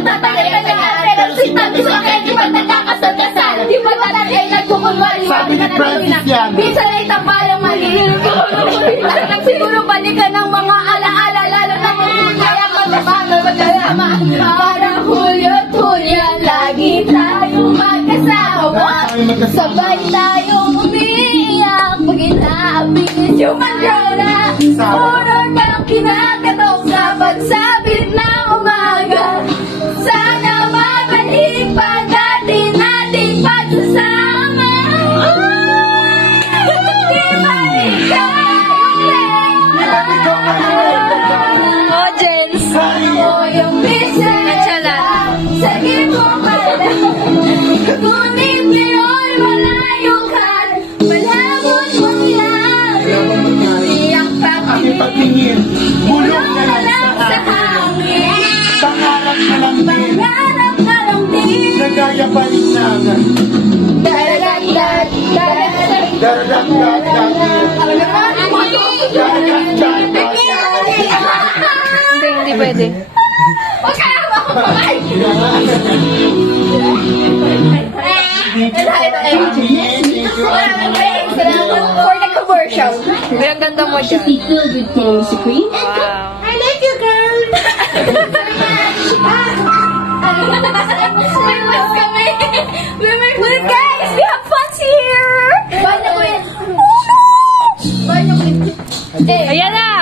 Pero sinabi sa akin, di ba nagkakasal-kasal? Di ba talaga ay nagkukunwari? Sabi ni Francis yan. Minsan ay tampalang mali. Talagang siguro balikan ng mga alaala, lalo na kung kaya magkasama. Para Julio-Tulia, lagi tayong magkasama. Sabay tayong umiiyak pag inaabis yung mandrola. Horror kang kinakatok sa pagsapit ng umaga. Sana mabalik pa dati nating pagsasama. Di balik tayo audience. Ako yung minsan sa gito pala. Ngunit ngayon malayo ka. Malabot mong yan. Iyak patingin, bulong na lang sa hangin. Pangarap na lang din, Pangarap na lang din. nagaya balik naman. Daragat, daragat, Daragat, Hindi pwede. Huwag ka lang ako kamay! For the commercial. Ang ganda mo dyan. Be filled with Danish cream. Wow. I like you, girl! Well, guys, we have fun here! Bye na, Queen! Bye na, Queen! Ayan na!